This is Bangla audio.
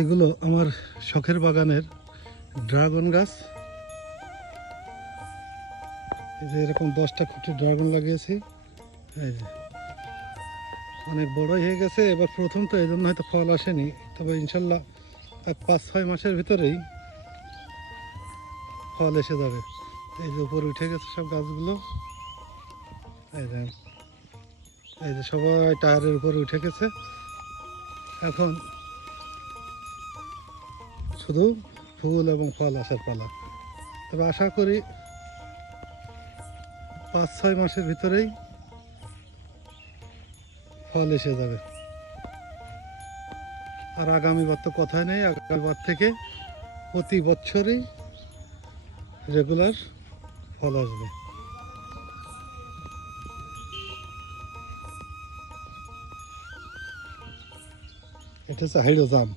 এগুলো আমার শখের বাগানের ড্রাগন গাছ। এই যে এরকম 10টা খুঁটি ড্রাগন লাগিয়েছি। এই যে অনেক বড় হয়ে গেছে, এবার প্রথম তো এই জন্য হয়তো ফল আসেনি, তবে ইনশাল্লাহ আর 5-6 মাসের ভিতরেই ফল এসে যাবে। এই যে উপরে উঠে গেছে সব গাছগুলো। এই যে এই যে সবাই টায়ারের উপরে উঠে গেছে, এখন শুধু ফুল এবং ফল আসার পালা। তবে আশা করি 5-6 মাসের ভিতরেই ফল এসে যাবে। আর আগামীবার তো কথাই নেই, আগামীবার থেকে প্রতি বছরই রেগুলার ফল আসবে। এটা হচ্ছে হাইড্রোজাম।